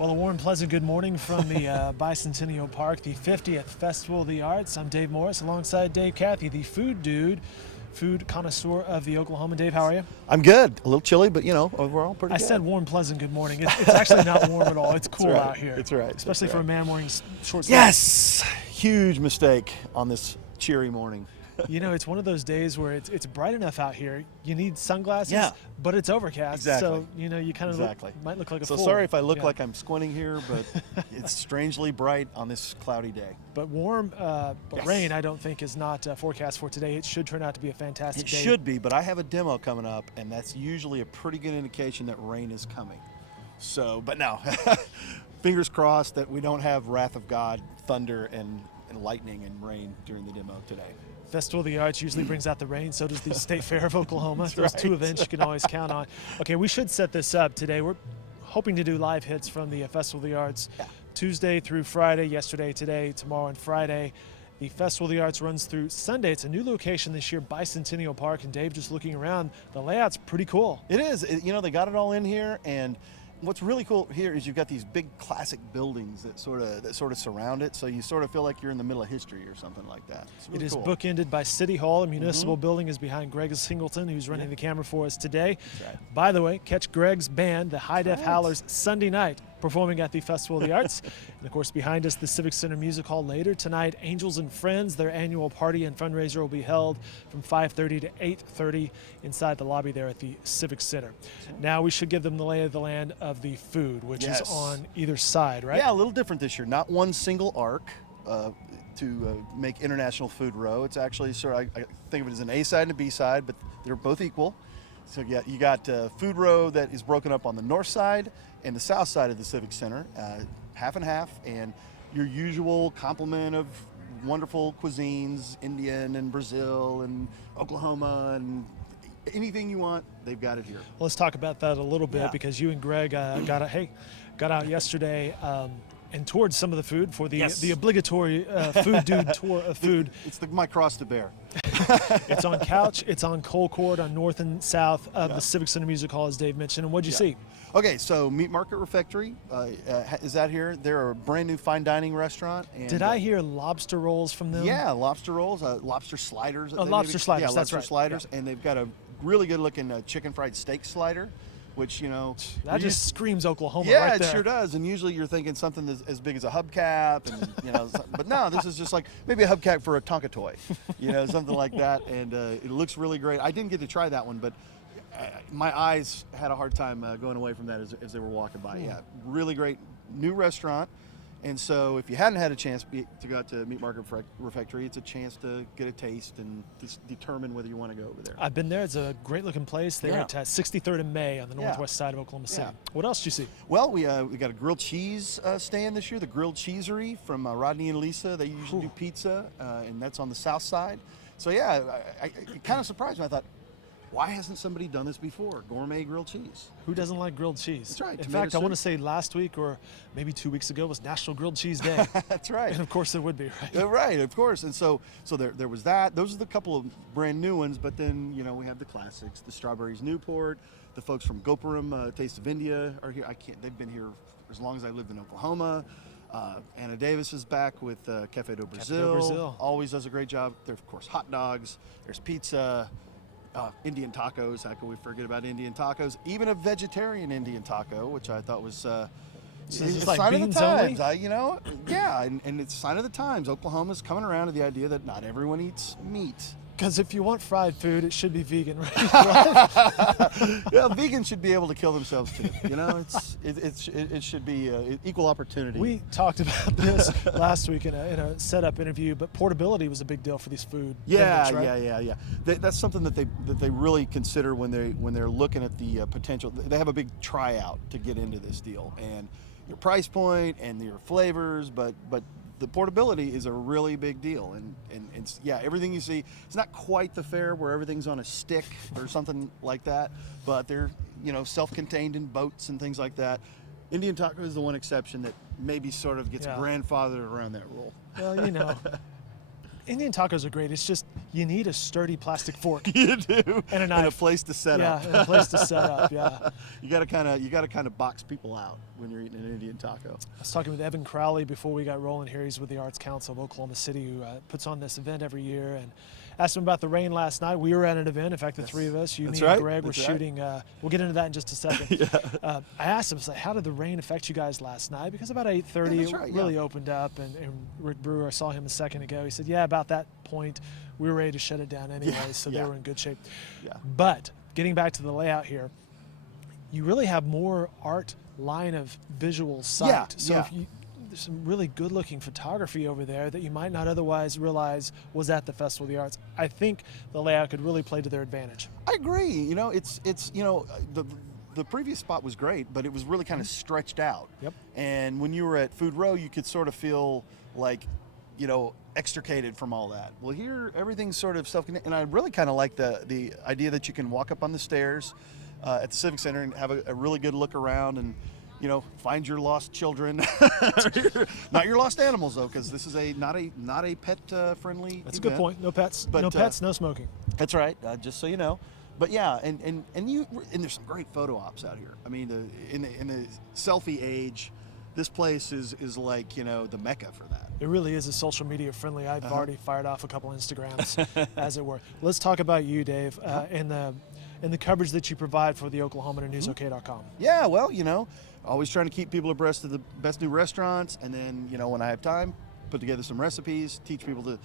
Well, a warm, pleasant good morning from the Bicentennial Park, the 50th Festival of the Arts. I'm Dave Morris alongside Dave Cathy, the food dude, food connoisseur of the Oklahoma. Dave, how are you? I'm good. A little chilly, but overall pretty I good. said warm, pleasant good morning. It's actually not warm at all. It's cool right. out here. It's right. Especially That's for right. a man wearing short sleeves. Yes! Huge mistake on this cheery morning. You know, it's one of those days where it's bright enough out here. You need sunglasses, Yeah. but it's overcast. Exactly. So, you kind of Exactly. might look like a So fool. sorry if I look Yeah. like I'm squinting here, but it's strangely bright on this cloudy day. But warm, but Yes. rain I don't think is not forecast for today. It should turn out to be a fantastic It day. should be, but I have a demo coming up, and that's usually a pretty good indication that rain is coming. So, but no, fingers crossed that we don't have wrath of God, thunder, and lightning and rain during the demo today. Festival of the Arts usually brings out the rain, so does the State Fair of Oklahoma. Those two right. events you can always count on. Okay, we should set this up today. We're hoping to do live hits from the Festival of the Arts Tuesday through Friday, yesterday, today, tomorrow, and Friday. The Festival of the Arts runs through Sunday. It's a new location this year, Bicentennial Park, and Dave, just looking around, the layout's pretty cool. It is. They got it all in here, and what's really cool here is you've got these big classic buildings that sort of surround it, so you sort of feel like you're in the middle of history or something like that. It's really It is cool. bookended by City Hall. A municipal building is behind Greg Singleton, who's running the camera for us today. That's right. By the way, catch Greg's band, the High Def right. Howlers, Sunday night, performing at the Festival of the Arts. And of course, behind us, the Civic Center Music Hall later tonight. Angels and Friends, their annual party and fundraiser will be held from 5:30 to 8:30 inside the lobby there at the Civic Center. Now we should give them the lay of the land of the food, which is Yes. on either side, right? Yeah, a little different this year. Not one single arc to make International Food Row. It's actually I think of it as an A side and a B side, but they're both equal. So yeah, you got Food Row that is broken up on the north side and the south side of the Civic Center, half and half, and your usual complement of wonderful cuisines, Indian and Brazil and Oklahoma and anything you want, they've got it here. Well, let's talk about that a little bit Yeah. because you and Greg got out yesterday and toured some of the food for the Yes. the obligatory food dude tour of food. It's my cross to bear. It's on Couch, it's on Cole Court on north and south of Yeah. the Civic Center Music Hall, as Dave mentioned. And what'd you see? Okay, so Meat Market Refectory is out here. They're a brand new fine dining restaurant. And, Did I hear lobster rolls from them? Yeah, lobster rolls, lobster sliders. Oh, lobster sliders, Yeah, that's lobster right. sliders, and they've got a really good looking chicken fried steak slider, which That just screams Oklahoma yeah, right it there. sure does. And usually you're thinking something as big as a hubcap, and but no, this is just like maybe a hubcap for a Tonka toy, something like that. And it looks really great. I didn't get to try that one, but my eyes had a hard time going away from that as they were walking by. Yeah, really great new restaurant. And so if you hadn't had a chance to go out to Meat Market Refectory, it's a chance to get a taste and just determine whether you want to go over there. I've been there. It's a great looking place. They're Yeah. at 63rd and May on the Yeah. northwest side of Oklahoma City. Yeah. What else did you see? Well, we got a grilled cheese stand this year, the Grilled Cheesery from Rodney and Lisa. They usually do pizza, and that's on the south side. So yeah, it kind of surprised me. I thought, why hasn't somebody done this before? Gourmet grilled cheese. Who doesn't like grilled cheese? That's right, In tomato fact, I want to soup. say last week or maybe 2 weeks ago was National Grilled Cheese Day. That's right. And of course there would be, right? Yeah, right, of course. And so there was that. Those are the couple of brand new ones, but then we have the classics, the Strawberries Newport, the folks from Gopuram Taste of India are here. They've been here as long as I lived in Oklahoma. Anna Davis is back with Café do Brasil. Brasil. Always does a great job. There's of course hot dogs. There's pizza. Indian tacos. How can we forget about Indian tacos? Even a vegetarian Indian taco, which I thought was So it's is this a like sign of the beans only? times. Yeah, and it's a sign of the times. Oklahoma's coming around to the idea that not everyone eats meat. Because if you want fried food, it should be vegan, right? Yeah, vegans should be able to kill themselves too. It should be equal opportunity. We talked about this last week in a setup interview, but portability was a big deal for these food vendors, right? Yeah. That's something that they really consider when they're looking at the potential. They have a big tryout to get into this deal, and your price point and your flavors, but the portability is a really big deal, and it's, everything you see, it's not quite the fare where everything's on a stick or something like that, but they're self-contained in boats and things like that. Indian taco is the one exception that maybe sort of gets Yeah. grandfathered around that rule. Well, Indian tacos are great. It's just you need a sturdy plastic fork You do. and a knife. And a place to set up. Yeah, and a place to set up. Yeah. You gotta kind of box people out when you're eating an Indian taco. I was talking with Evan Crowley before we got rolling here. He's with the Arts Council of Oklahoma City, who puts on this event every year. And asked him about the rain last night. We were at an event. In fact, the three of us, you, That's me, right. and Greg, were That's right. shooting. We'll get into that in just a second. Yeah. I asked him, I was like, how did the rain affect you guys last night? Because about 8:30, Yeah, that's right, it really opened up. And Rick Brewer, I saw him a second ago. He said, yeah, about that point, we were ready to shut it down anyway. So they yeah. were in good shape. Yeah. But getting back to the layout here, you really have more art line of visual sight. Yeah, So yeah. if you, there's some really good looking photography over there that you might not otherwise realize was at the Festival of the Arts. I think the layout could really play to their advantage. I agree. You know, it's the previous spot was great, but it was really kind of stretched out. Yep. And when you were at Food Row, you could sort of feel like, extricated from all that. Well, here everything's sort of self-connected, and I really kind of like the idea that you can walk up on the stairs at the Civic Center and have a really good look around and find your lost children. Not your lost animals though, because this is not a pet friendly. That's a good point. No pets. But, no pets. No smoking. That's right. Just so you know. But yeah, and there's some great photo ops out here. I mean, in the selfie age, this place is like the mecca for that. It really is a social media friendly. I've already fired off a couple Instagrams, as it were. Let's talk about you, Dave, and the coverage that you provide for the Oklahoman and NewsOK.com. Yeah, well, always trying to keep people abreast of the best new restaurants, and then when I have time, put together some recipes, teach people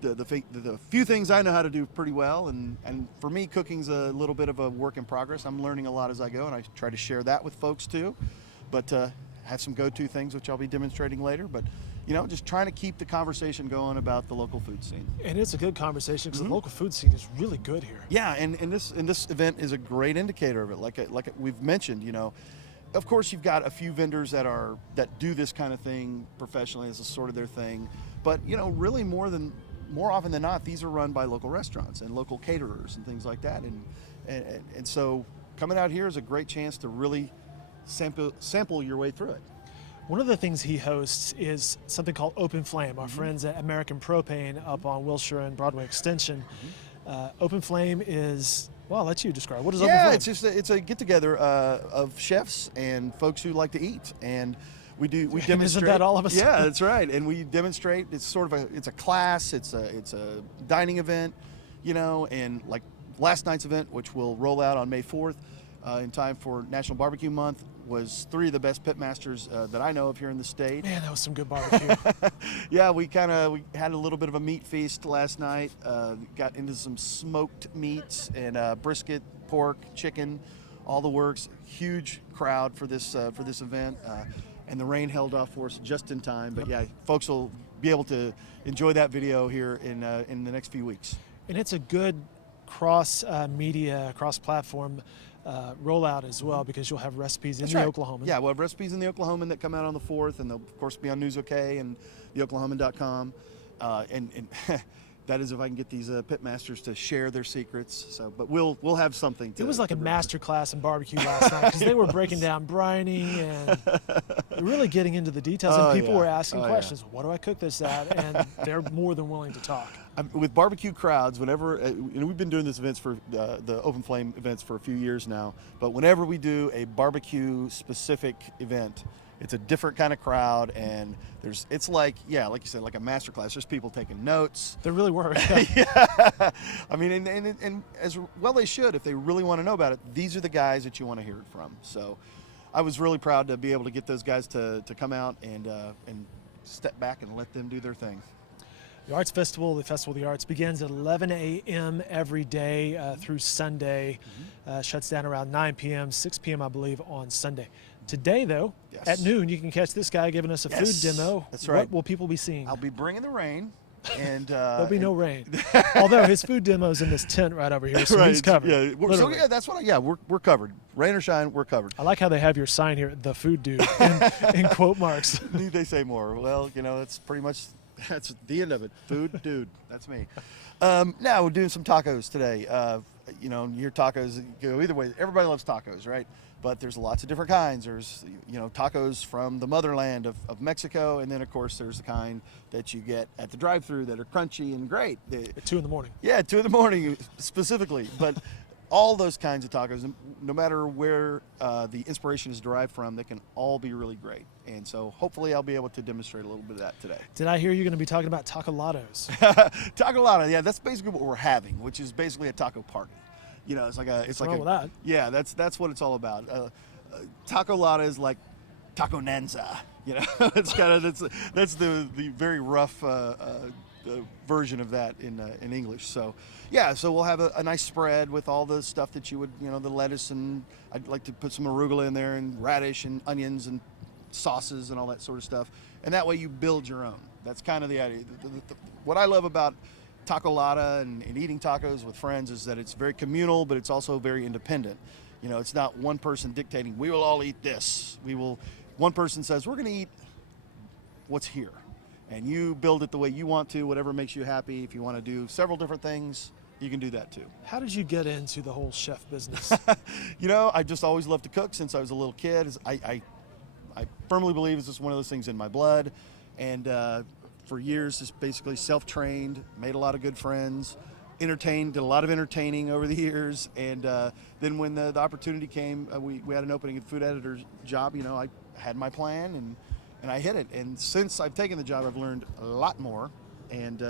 the few things I know how to do pretty well, and for me, cooking's a little bit of a work in progress. I'm learning a lot as I go, and I try to share that with folks too. But have some go-to things which I'll be demonstrating later. But just trying to keep the conversation going about the local food scene. And it's a good conversation because the local food scene is really good here. Yeah, and this event is a great indicator of it. Like we've mentioned, of course you've got a few vendors that do this kind of thing professionally as a sort of their thing, but really more often than not, these are run by local restaurants and local caterers and things like that. And so coming out here is a great chance to really sample your way through it. One of the things he hosts is something called Open Flame. Our friends at American Propane up on Wilshire and Broadway Extension. Open Flame is, well, I'll let you describe. What is Open Flame? It's a get together of chefs and folks who like to eat, and we demonstrate. Isn't that all of us? Yeah, that's right. And we demonstrate. It's sort of it's a class. It's a dining event, and like last night's event, which will roll out on May 4th, in time for National Barbecue Month, was 3 of the best pitmasters that I know of here in the state. Man, that was some good barbecue. Yeah, we had a little bit of a meat feast last night. Got into some smoked meats and brisket, pork, chicken, all the works. Huge crowd for this event, and the rain held off for us just in time. But yeah, folks will be able to enjoy that video here in the next few weeks. And it's a good cross-media, cross-platform rollout as well, because you'll have recipes in That's the right. Oklahoman. Yeah, we'll have recipes in the Oklahoman that come out on the 4th, and they'll of course be on NewsOK and theoklahoman.com. And that is if I can get these pitmasters to share their secrets. So, but we'll have something. It was like a master class in barbecue last night because they were breaking down briny and really getting into the details. And people were asking questions. What do I cook this at? And they're more than willing to talk. With barbecue crowds, whenever we've been doing this events for the Open Flame events for a few years now, but whenever we do a barbecue specific event, it's a different kind of crowd, and it's like you said, like a master class. There's people taking notes. There really were. Yeah. I mean, and as well they should. If they really want to know about it, these are the guys that you want to hear it from. So I was really proud to be able to get those guys to come out and step back and let them do their thing. The Arts Festival, the Festival of the Arts, begins at 11 a.m. every day through Sunday. Shuts down around 9 p.m., 6 p.m., I believe, on Sunday. Today, though, at noon, you can catch this guy giving us a food demo. That's right. What will people be seeing? I'll be bringing the rain. And there'll be no rain. Although his food demo's in this tent right over here, so he's covered. Yeah, we're covered. Rain or shine, we're covered. I like how they have your sign here, "The Food Dude," in quote marks. Need they say more? Well, that's pretty much that's the end of it. Food dude, that's me. Now we're doing some tacos today. Your tacos go either way. Everybody loves tacos, right? but there's lots of different kinds. There's, tacos from the motherland of Mexico, and then of course there's the kind that you get at the drive-thru that are crunchy and great. At 2 in the morning. Yeah, 2 in the morning specifically. But all those kinds of tacos, no matter where the inspiration is derived from, they can all be really great. And so hopefully I'll be able to demonstrate a little bit of that today. Did I hear you're going to be talking about tacolados? Tacolata, yeah, that's basically what we're having, which is basically a taco party. It's like a, What's wrong with that? Yeah, that's what it's all about. Tacolata is like taco nanza. It's kind of that's the very rough version of that in English. So yeah, so we'll have a nice spread with all the stuff that you would, the lettuce, and I'd like to put some arugula in there, and radish and onions and sauces and all that sort of stuff. And that way you build your own. That's kind of the idea. What I love about tacolata and eating tacos with friends is that it's very communal, but it's also very independent. It's not one person dictating, we will all eat this. One person says, we're going to eat what's here. And you build it the way you want to, whatever makes you happy. If you want to do several different things, you can do that too. How did you get into the whole chef business? I just always loved to cook since I was a little kid. I firmly believe it's just one of those things in my blood. And for years, just basically self-trained, made a lot of good friends, did a lot of entertaining over the years. And then when the opportunity came, we had an opening at food editor's job. I had my plan and I hit it. And since I've taken the job, I've learned a lot more. And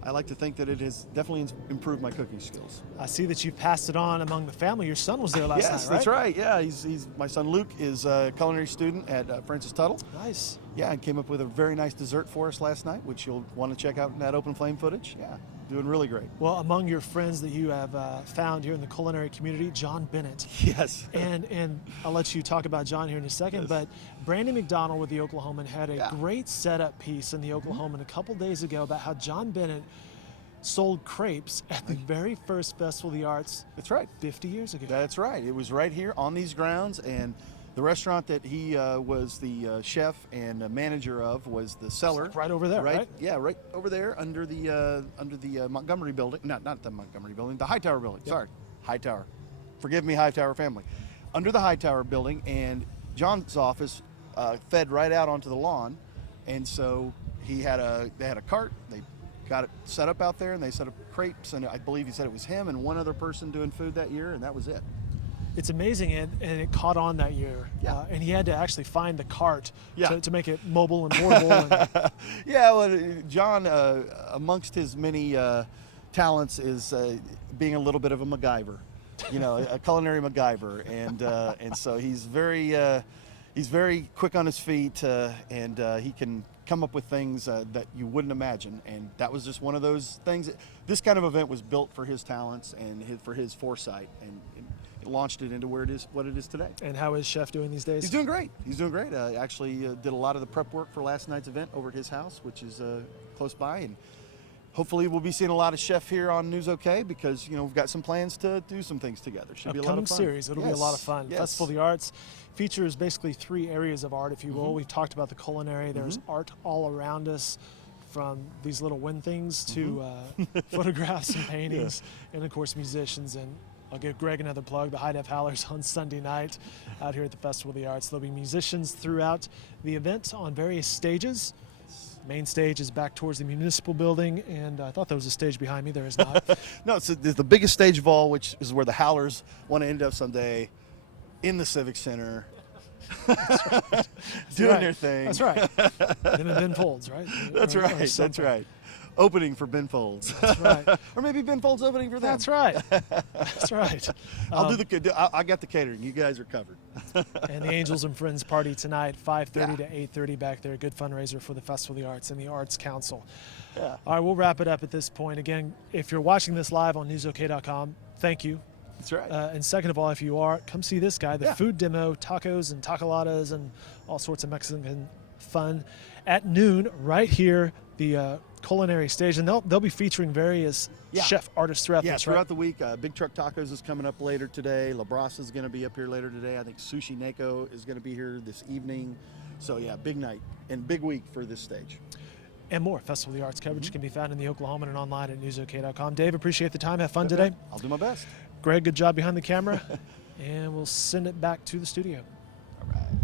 I like to think that it has definitely improved my cooking skills. I see that you passed it on among the family. Your son was there last night, right? Yes, that's right. Yeah, he's my son Luke is a culinary student at Francis Tuttle. Nice. Yeah, and came up with a very nice dessert for us last night, which you'll want to check out in that open flame footage. Yeah, doing really great. Well, among your friends that you have found here in the culinary community, John Bennett. Yes. And I'll let you talk about John here in a second, Yes. but Brandon McDonald with the Oklahoman had a great setup piece in the Oklahoman a couple days ago about how John Bennett sold crepes at the very first Festival of the Arts. That's right. 50 years ago. That's right. It was right here on these grounds, and the restaurant that he was the chef and manager of was the Cellar. Right over there, right? Yeah, right over there under the Montgomery building. Not the Montgomery building, the Hightower building. Yep. Sorry, Hightower. Forgive me, Hightower family. Under the Hightower building, and John's office fed right out onto the lawn, and so they had a cart. They got it set up out there, and they set up crepes, and I believe he said it was him and one other person doing food that year, and that was it. It's amazing, and it caught on that year. Yeah. And he had to actually find the cart Yeah. to make it mobile and portable. And Yeah, well, John, amongst his many talents, is being a little bit of a MacGyver, a culinary MacGyver, and so he's very quick on his feet, and he can come up with things that you wouldn't imagine. And that was just one of those things. This kind of event was built for his talents and for his foresight, and it launched it into what it is today. And how is Chef doing these days? He's doing great. Actually did a lot of the prep work for last night's event over at his house, which is close by, and hopefully we'll be seeing a lot of Chef here on News OK, because we've got some plans to do some things together. Should be a lot Upcoming of fun. series. It'll be a lot of fun. Yes. Festival of the Arts features basically 3 areas of art, if you will. We've talked about the culinary. There's art all around us, from these little wind things to photographs and paintings, and of course musicians. And I'll give Greg another plug, the High Def Howlers on Sunday night out here at the Festival of the Arts. There'll be musicians throughout the event on various stages. Main stage is back towards the municipal building, and I thought there was a stage behind me. There is not. No, it's the biggest stage of all, which is where the Howlers want to end up someday, in the Civic Center. Doing right. their thing. That's right. Them and Ben Folds, right? That's Or right. That's something. right. Opening for Ben Folds. That's right. Or maybe Ben Folds opening for them. That's right. That's right. I got the catering. You guys are covered. And the Angels and Friends party tonight, 5:30 to 8:30 back there. Good fundraiser for the Festival of the Arts and the Arts Council. Yeah. All right, we'll wrap it up at this point. Again, if you're watching this live on newsok.com, thank you. That's right. And second of all, if you are, come see this guy, the Yeah. food demo, tacos and tacoladas and all sorts of Mexican fun at noon right here, the culinary stage. And they'll be featuring various chef artists throughout this, right? throughout the week. Big Truck Tacos is coming up later today. La Brasa is going to be up here later today. I think Sushi Neko is going to be here this evening. So yeah, big night and big week for this stage. And more Festival of the Arts coverage can be found in the Oklahoman and online at newsok.com. Dave, appreciate the time. Have fun today. I'll do my best. Greg, good job behind the camera. And we'll send it back to the studio.